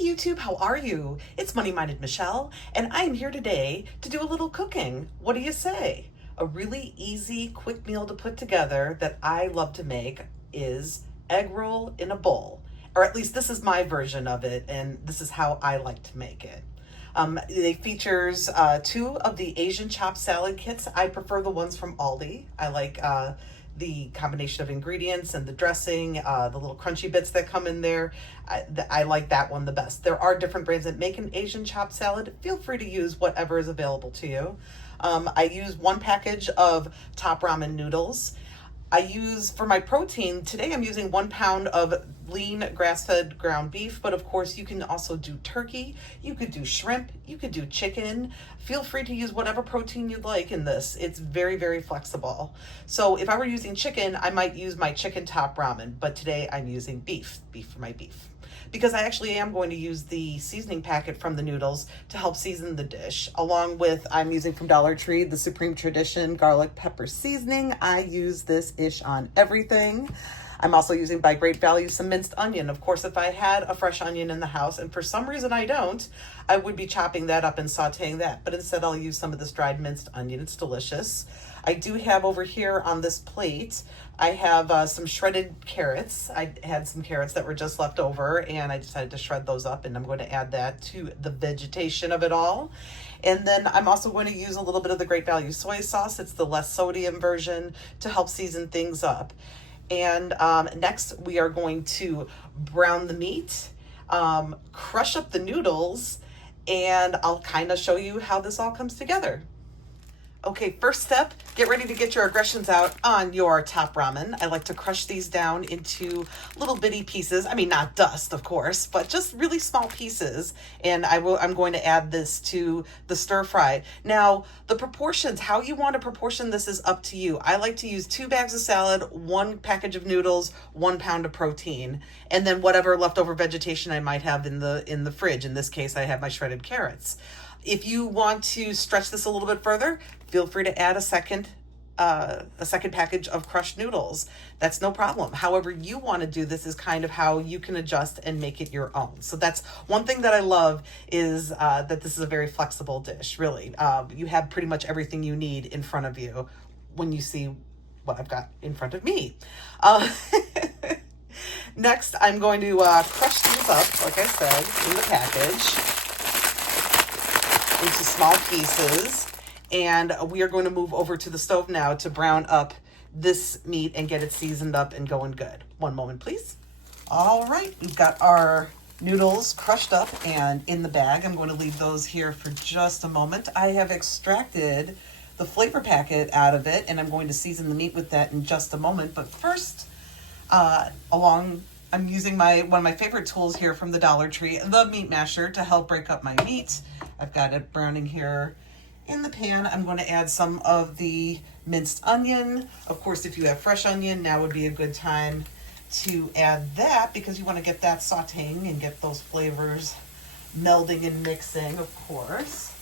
YouTube, how are you? It's Money Minded Michelle, and I'm here today to do a little cooking. What do you say? A really easy, quick meal to put together that I love to make is egg roll in a bowl. Or at least this is my version of it, and this is how I like to make it. It features two of the Asian chopped salad kits. I prefer the ones from Aldi. I like the combination of ingredients and the dressing, the little crunchy bits that come in there. I like that one the best. There are different brands that make an Asian chopped salad. Feel free to use whatever is available to you. I use one package of top ramen noodles. I use, for my protein, today I'm using 1 pound of lean grass-fed ground beef, but of course you can also do turkey, you could do shrimp, you could do chicken. Feel free to use whatever protein you'd like in this. It's very, very flexible. So if I were using chicken, I might use my chicken top ramen, but today I'm using beef for my beef. Because I actually am going to use the seasoning packet from the noodles to help season the dish, along with, I'm using from Dollar Tree, the Supreme Tradition garlic pepper seasoning. I use this ish on everything. I'm also using by Great Value some minced onion. Of course, if I had a fresh onion in the house, and for some reason I don't, I would be chopping that up and sauteing that. But instead I'll use some of this dried minced onion. It's delicious. I do have over here on this plate, I have some shredded carrots. I had some carrots that were just left over, and I decided to shred those up, and I'm going to add that to the vegetation of it all. And then I'm also going to use a little bit of the Great Value soy sauce. It's the less sodium version to help season things up. And next we are going to brown the meat, crush up the noodles, and I'll kind of show you how this all comes together. Okay, first step, get ready to get your aggressions out on your top ramen. I like to crush these down into little bitty pieces. I mean, not dust, of course, but just really small pieces. And I'm going to add this to the stir fry. Now, the proportions, how you want to proportion this is up to you. I like to use 2 bags of salad, 1 package of noodles, 1 pound of protein, and then whatever leftover vegetation I might have in the fridge. In this case, I have my shredded carrots. If you want to stretch this a little bit further, feel free to add a second package of crushed noodles. That's no problem. However you want to do this is kind of how you can adjust and make it your own. So that's one thing that I love is that this is a very flexible dish, really. You have pretty much everything you need in front of you when you see what I've got in front of me. Next, I'm going to crush these up, like I said, in the package, into small pieces, and we are going to move over to the stove now to brown up this meat and get it seasoned up and going good. One moment, please. All right, we've got our noodles crushed up and in the bag. I'm going to leave those here for just a moment. I have extracted the flavor packet out of it, and I'm going to season the meat with that in just a moment. But first, I'm using one of my favorite tools here from the Dollar Tree, the meat masher, to help break up my meat. I've got it browning here in the pan. I'm going to add some of the minced onion. Of course, if you have fresh onion, now would be a good time to add that because you want to get that sauteing and get those flavors melding and mixing, of course.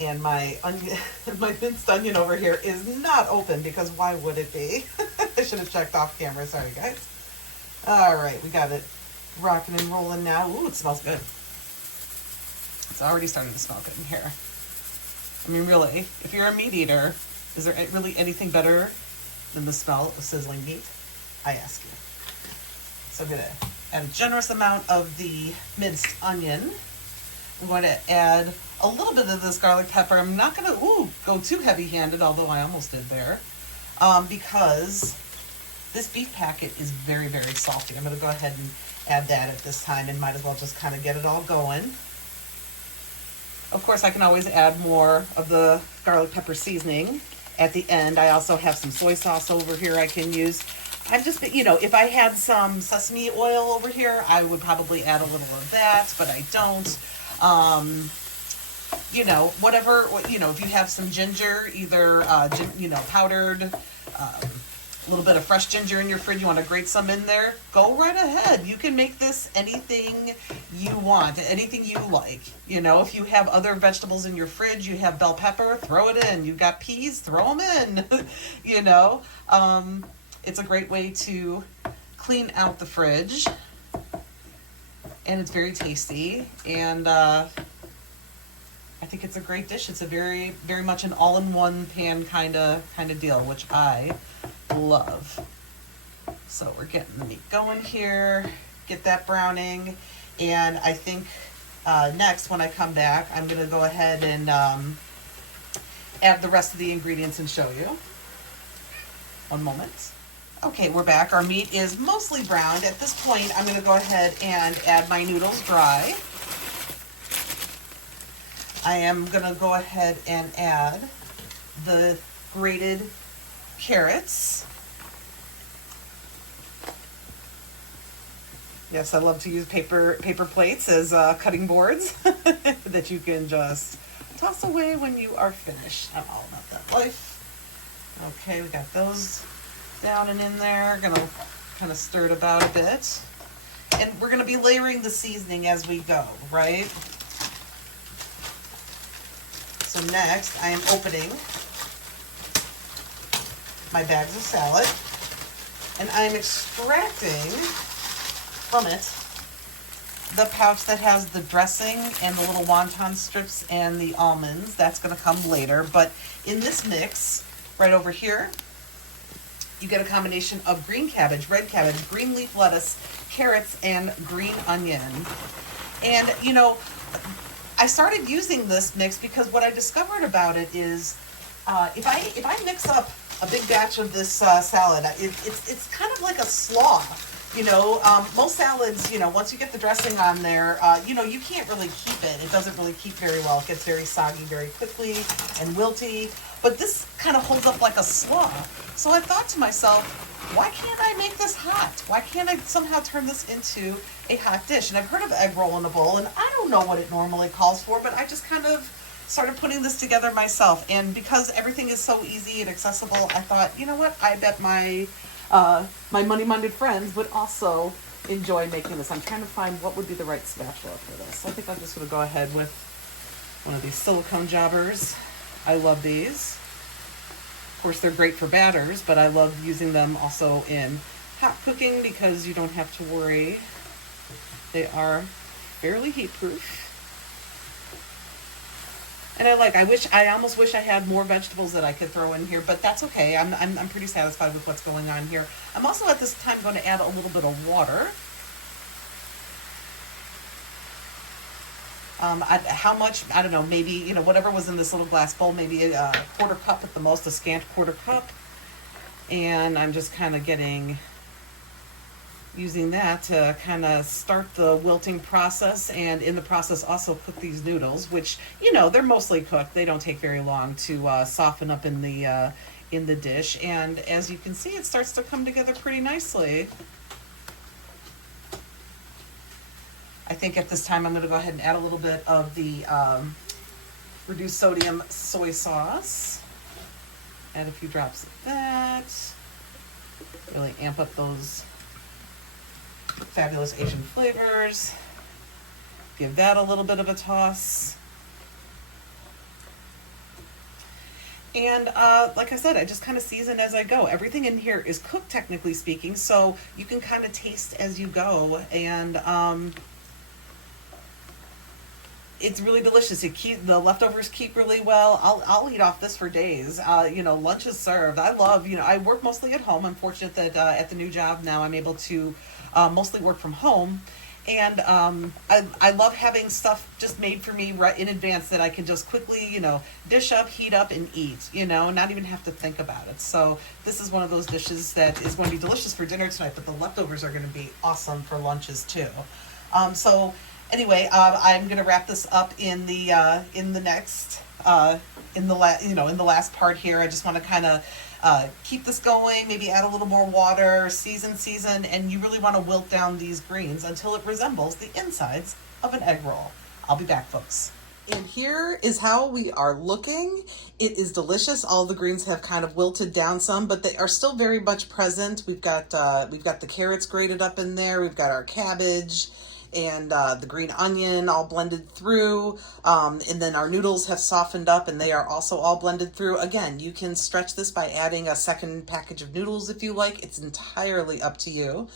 And my onion, my minced onion over here is not open because why would it be? I should have checked off camera. Sorry, guys. All right, we got it rocking and rolling now. Ooh, it smells good. It's already starting to smell good in here. I mean, really, if you're a meat eater, is there really anything better than the smell of sizzling meat? I ask you. So I'm going to add a generous amount of the minced onion. I'm going to add a little bit of this garlic pepper. I'm not going to go too heavy-handed, although I almost did there, because this beef packet is very, very salty. I'm going to go ahead and add that at this time and might as well just kind of get it all going. Of course, I can always add more of the garlic pepper seasoning at the end. I also have some soy sauce over here I can use. I'm just, if I had some sesame oil over here, I would probably add a little of that, but I don't. Whatever, if you have some ginger, either, powdered, a little bit of fresh ginger in your fridge, you want to grate some in there, go right ahead. You can make this anything you want, anything you like. If you have other vegetables in your fridge, you have bell pepper, throw it in. You've got peas, throw them in. It's a great way to clean out the fridge. and it's very tasty, and I think it's a great dish. It's a very, very much an all-in-one pan kind of deal, which I love. So we're getting the meat going here, get that browning, and I think next when I come back, I'm going to go ahead and add the rest of the ingredients and show you. One moment. Okay, we're back. Our meat is mostly browned. At this point, I'm going to go ahead and add my noodles dry. I am going to go ahead and add the grated carrots. Yes, I love to use paper plates as cutting boards that you can just toss away when you are finished. I'm all about that life. Okay, we got those down and in there. Gonna kind of stir it about a bit. And we're gonna be layering the seasoning as we go, right? So next, I am opening my bags of salad, and I'm extracting from it the pouch that has the dressing and the little wonton strips and the almonds. That's going to come later. But in this mix, right over here, you get a combination of green cabbage, red cabbage, green leaf lettuce, carrots, and green onion. And, you know, I started using this mix because what I discovered about it is if I mix up a big batch of this salad, it's kind of like a slaw. You know, most salads, you know, once you get the dressing on there, you know, you can't really keep it. It doesn't really keep very well. It gets very soggy very quickly and wilty. But this kind of holds up like a slaw. So I thought to myself, why can't I make this hot? Why can't I somehow turn this into a hot dish? And I've heard of egg roll in a bowl, and I don't know what it normally calls for, but I just kind of started putting this together myself. And because everything is so easy and accessible, I thought, you know what? I bet my money-minded friends would also enjoy making this. I'm trying to find what would be the right spatula for this. I think I'm just going to go ahead with one of these silicone jobbers. I love these. Of course, they're great for batters, but I love using them also in hot cooking because you don't have to worry. They are fairly heat-proof. And I almost wish I had more vegetables that I could throw in here, but that's okay. I'm pretty satisfied with what's going on here. I'm also at this time going to add a little bit of water. How much? I don't know, maybe, you know, whatever was in this little glass bowl, maybe a quarter cup at the most, a scant quarter cup. And I'm just kind of using that to kind of start the wilting process, and in the process also cook these noodles, which, you know, they're mostly cooked. They don't take very long to soften up in the dish. And as you can see, it starts to come together pretty nicely. I think at this time I'm going to go ahead and add a little bit of the reduced sodium soy sauce. Add a few drops of that. Really amp up those fabulous Asian flavors. Give that a little bit of a toss. And like I said, I just kind of season as I go. Everything in here is cooked, technically speaking, so you can kind of taste as you go. And it's really delicious. The leftovers keep really well. I'll eat off this for days. You know, lunch is served. I love, you know, I work mostly at home. I'm fortunate that at the new job now I'm able to mostly work from home. And I love having stuff just made for me right in advance that I can just quickly, you know, dish up, heat up, and eat, you know, not even have to think about it. So this is one of those dishes that is going to be delicious for dinner tonight, but the leftovers are going to be awesome for lunches too. So anyway, I'm going to wrap this up in the next, in the last part here. I just want to kind of keep this going, maybe add a little more water, season, and you really want to wilt down these greens until it resembles the insides of an egg roll. I'll be back, folks. And here is how we are looking. It is delicious. All the greens have kind of wilted down some, but they are still very much present. We've got the carrots grated up in there. We've got our cabbage and the green onion all blended through, and then our noodles have softened up and they are also all blended through. Again, you can stretch this by adding a second package of noodles if you like. It's entirely up to you.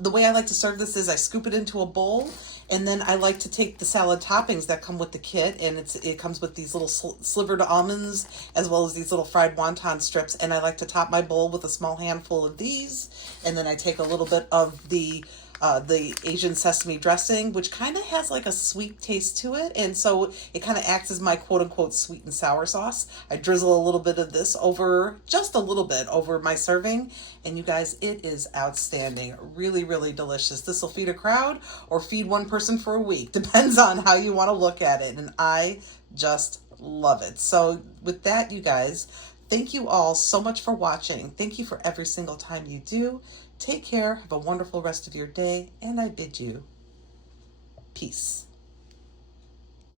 The way I like to serve this is I scoop it into a bowl And then I like to take the salad toppings that come with the kit, and it comes with these little slivered almonds as well as these little fried wonton strips. And I like to top my bowl with a small handful of these, and then I take a little bit of the Asian sesame dressing, which kind of has like a sweet taste to it, and so it kind of acts as my quote unquote sweet and sour sauce. I drizzle a little bit of this over, just a little bit over my serving, and you guys, it is outstanding. Really, really delicious. This will feed a crowd or feed one person for a week. Depends on how you want to look at it, and I just love it. So with that, you guys, thank you all so much for watching. Thank you for every single time you do. Take care, have a wonderful rest of your day, and I bid you peace.